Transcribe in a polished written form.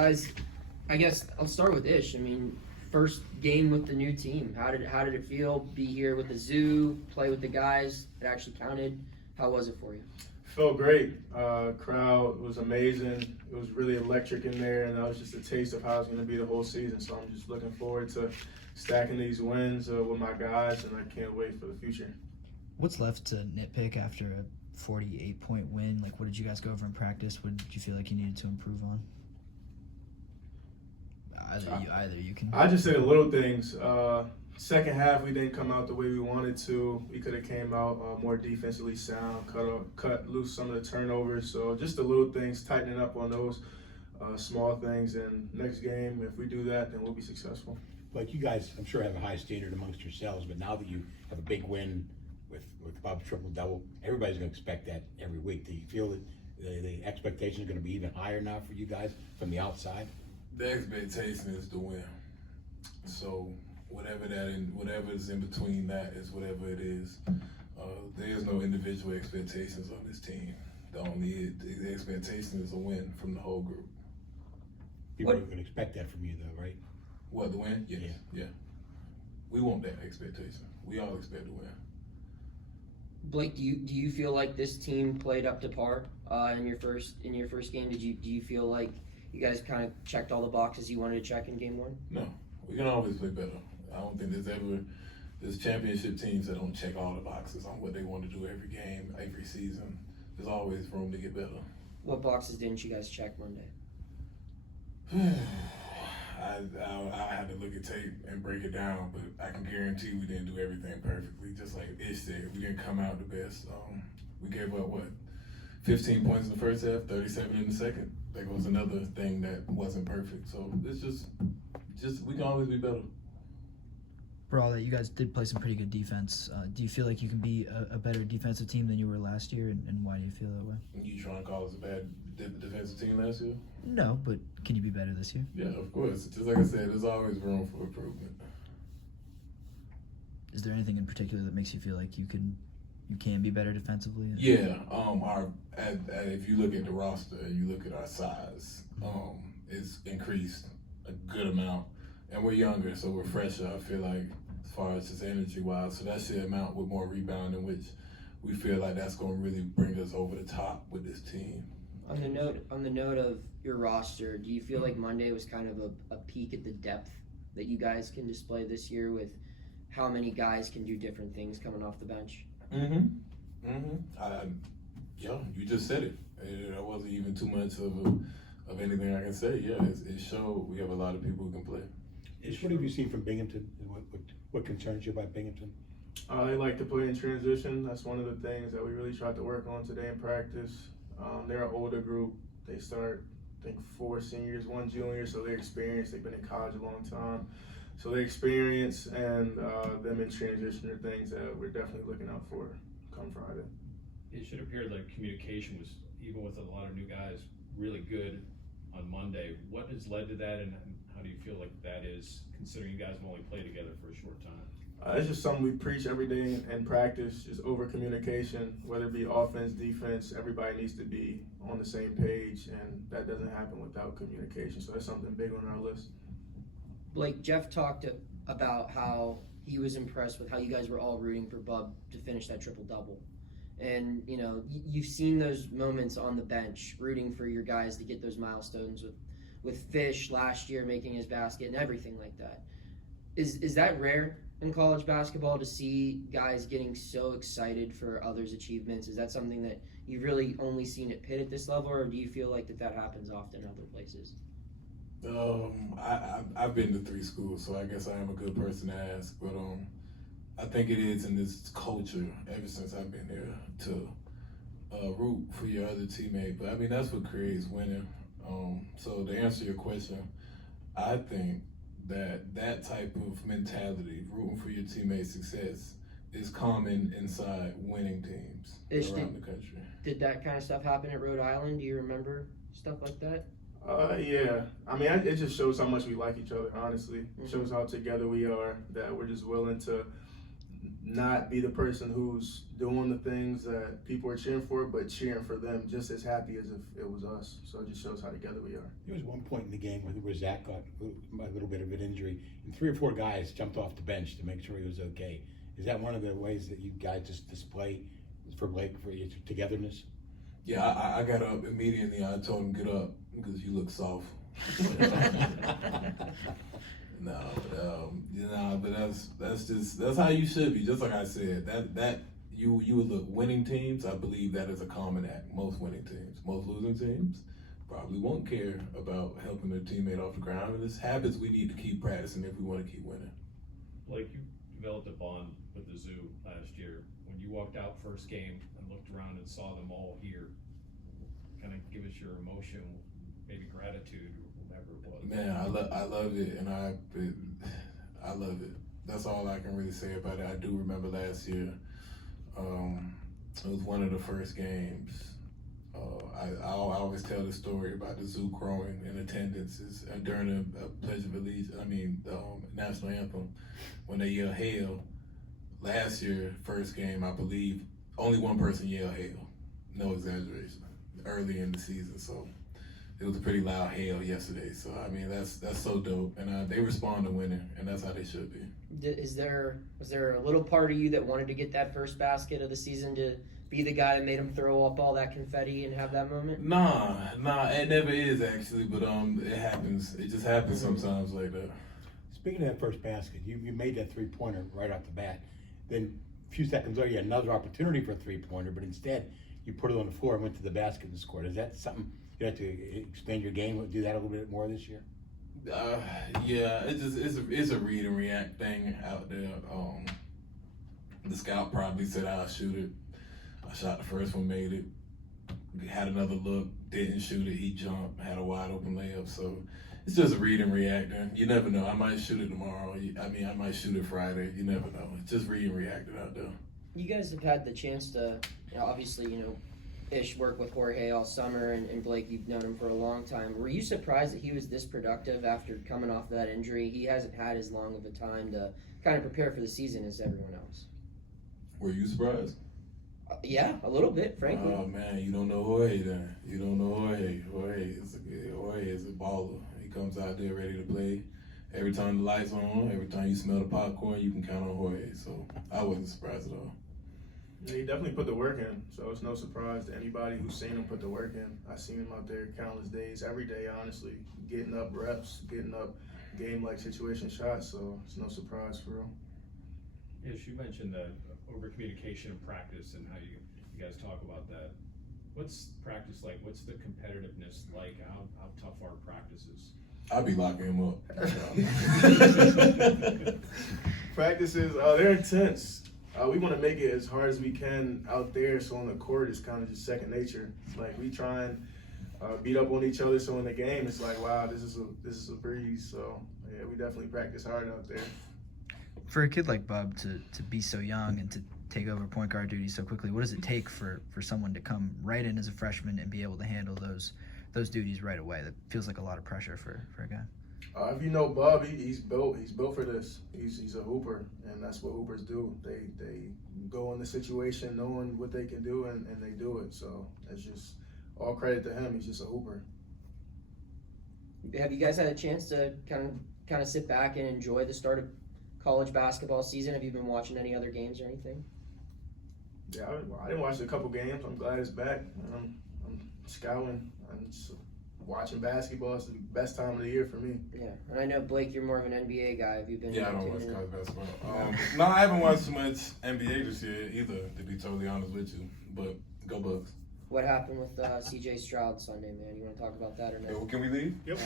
guys, I guess I'll start with Ish. I mean, first game with the new team. How did it feel? Be here with the zoo, play with the guys. It actually counted. How was it for you? Felt great. Crowd was amazing. It was really electric in there, and that was just a taste of how it's going to be the whole season. So I'm just looking forward to stacking these wins with my guys, and I can't wait for the future. What's left to nitpick after a 48-point win? Like, what did you guys go over in practice? What did you feel like you needed to improve on? Either you can. I just say the little things. Second half, we didn't come out the way we wanted to. We could have came out more defensively sound, cut loose some of the turnovers. So just the little things, tightening up on those small things. And next game, if we do that, then we'll be successful. But you guys, I'm sure, have a high standard amongst yourselves. But now that you have a big win with Bob's triple-double, everybody's going to expect that every week. Do you feel that the expectation is going to be even higher now for you guys from the outside? The expectation is to win. So whatever is in between that is whatever it is. There is no individual expectations on this team. The expectation is a win from the whole group. People are going to expect that from you, though, right? What, the win? Yes. Yeah. We want that expectation. We all expect to win. Blake, do you feel like this team played up to par in your first game? Do you feel like you guys kind of checked all the boxes you wanted to check in game one? No, we can always play better. I don't think there's championship teams that don't check all the boxes on what they want to do every game, every season. There's always room to get better. What boxes didn't you guys check Monday? I had to look at tape and break it down, but I can guarantee we didn't do everything perfectly. Just like Ish said, we didn't come out the best. We gave up 15 points in the first half, 37 in the second. That was another thing that wasn't perfect. So it's just we can always be better. For all that, you guys did play some pretty good defense. Do you feel like you can be a better defensive team than you were last year, and why do you feel that way? You trying to call us a bad defensive team last year? No, but can you be better this year? Yeah, of course. Just like I said, there's always room for improvement. Is there anything in particular that makes you feel like you can be better defensively? Yeah. If you look at the roster and you look at our size, it's increased a good amount, and we're younger, so we're fresher. I feel like as far as just energy-wise, so that should amount with more rebounding, which we feel like that's going to really bring us over the top with this team. On the note of your roster, do you feel like Monday was kind of a peek at the depth that you guys can display this year with how many guys can do different things coming off the bench? Yeah, you just said it. There wasn't even too much of anything I can say. Yeah, it showed we have a lot of people who can play. What have you seen from Binghamton? What concerns you about Binghamton? They like to play in transition. That's one of the things that we really tried to work on today in practice. They're an older group. They start, I think, 4 seniors, 1 junior, so they're experienced. They've been in college a long time. So their experience and them in transition are things that we're definitely looking out for come Friday. It should appear like communication was, even with a lot of new guys, really good on Monday. What has led to that, and how do you feel like that is, considering you guys have only played together for a short time? It's just something we preach every day in practice, just over communication, whether it be offense, defense, everybody needs to be on the same page, and that doesn't happen without communication. So that's something big on our list. Blake, Jeff talked about how he was impressed with how you guys were all rooting for Bub to finish that triple-double. And, you know, you've seen those moments on the bench, rooting for your guys to get those milestones with Fish last year making his basket and everything like that. Is that rare in college basketball to see guys getting so excited for others' achievements? Is that something that you've really only seen at Pitt at this level, or do you feel like that happens often other places? I've been to 3 schools, so I guess I am a good person to ask. But I think it is in this culture ever since I've been there to root for your other teammate. But I mean, that's what creates winning. So to answer your question, I think that type of mentality, rooting for your teammate's success, is common inside winning teams around the country. Did that kind of stuff happen at Rhode Island? Do you remember stuff like that? Yeah. I mean, it just shows how much we like each other, honestly. It shows how together we are, that we're just willing to not be the person who's doing the things that people are cheering for, but cheering for them just as happy as if it was us. So it just shows how together we are. There was one point in the game where Zach got a little bit of an injury, and 3 or 4 guys jumped off the bench to make sure he was okay. Is that one of the ways that you guys just display for Blake, for your togetherness? Yeah, I got up immediately. I told him, get up, because you look soft. But that's how you should be. Just like I said, that you would look winning teams. I believe that is a common act. Most winning teams, most losing teams probably won't care about helping their teammate off the ground. And it's habits we need to keep practicing if we want to keep winning. Like, you developed a bond with the Zoo last year. When you walked out first game and looked around and saw them all here, kind of give us your emotion, maybe gratitude or whatever it was. Man, I love it, and I love it. That's all I can really say about it. I do remember last year, it was one of the first games. I always tell the story about the Zoo growing in attendances during a Pledge of Allegiance. National anthem, when they yell "Hail." Last year, first game, I believe only one person yelled "Hail." No exaggeration. Early in the season, so it was a pretty loud hail yesterday. So I mean, that's so dope, and they respond to winning, and that's how they should be. Was there a little part of you that wanted to get that first basket of the season, to be the guy that made him throw up all that confetti and have that moment? Nah, it never is actually, but it happens. It just happens sometimes like that. Speaking of that first basket, you made that 3-pointer right off the bat. Then a few seconds later, you had another opportunity for a 3-pointer, but instead you put it on the floor and went to the basket and scored. Is that something you have to expand your game, do that a little bit more this year? Yeah, it's a read and react thing out there. The scout probably said I'll shoot it. I shot the first one, made it. Had another look, didn't shoot it. He jumped, had a wide open layup. So it's just a read and react. And you never know. I might shoot it tomorrow. I might shoot it Friday. You never know. It's just read and reacting out there. You guys have had the chance to, obviously, Ish worked with Jorge all summer, and Blake, you've known him for a long time. Were you surprised that he was this productive after coming off that injury? He hasn't had as long of a time to kind of prepare for the season as everyone else. Were you surprised? Yeah, a little bit, frankly. Oh man, you don't know Jorge then. You don't know Jorge. Jorge is a baller. He comes out there ready to play. Every time the lights on, every time you smell the popcorn, you can count on Jorge. So I wasn't surprised at all. Yeah, he definitely put the work in, so it's no surprise to anybody who's seen him put the work in. I seen him out there countless days, every day, honestly, getting up reps, getting up game-like situation shots, so it's no surprise for real. Yes, you mentioned the over-communication in practice and how you guys talk about that. What's practice like? What's the competitiveness like? How tough are practices? I'll be locking him up. Practices, they're intense. We want to make it as hard as we can out there, so on the court it's kind of just second nature. Like, we try and beat up on each other, so in the game it's like, wow, this is a breeze. So yeah, we definitely practice hard out there. For a kid like Bub to be so young and to take over point guard duties so quickly, what does it take for someone to come right in as a freshman and be able to handle those duties right away? That feels like a lot of pressure for a guy. If you know Bub, he's built for this. He's a hooper, and that's what hoopers do. They go in the situation knowing what they can do, and they do it. So it's just all credit to him. He's just a hooper. Have you guys had a chance to kind of sit back and enjoy the start of college basketball season? Have you been watching any other games or anything? Yeah, I didn't watch a couple games. I'm glad it's back. I'm scouting. I'm just watching basketball. It's the best time of the year for me. Yeah, and I know, Blake, you're more of an NBA guy. Have you been? Yeah, I don't watch college basketball. No, I haven't watched too much NBA this year either, to be totally honest with you. But go Bucks. What happened with C.J. Stroud Sunday, man? You want to talk about that or no? Can we leave? Yep.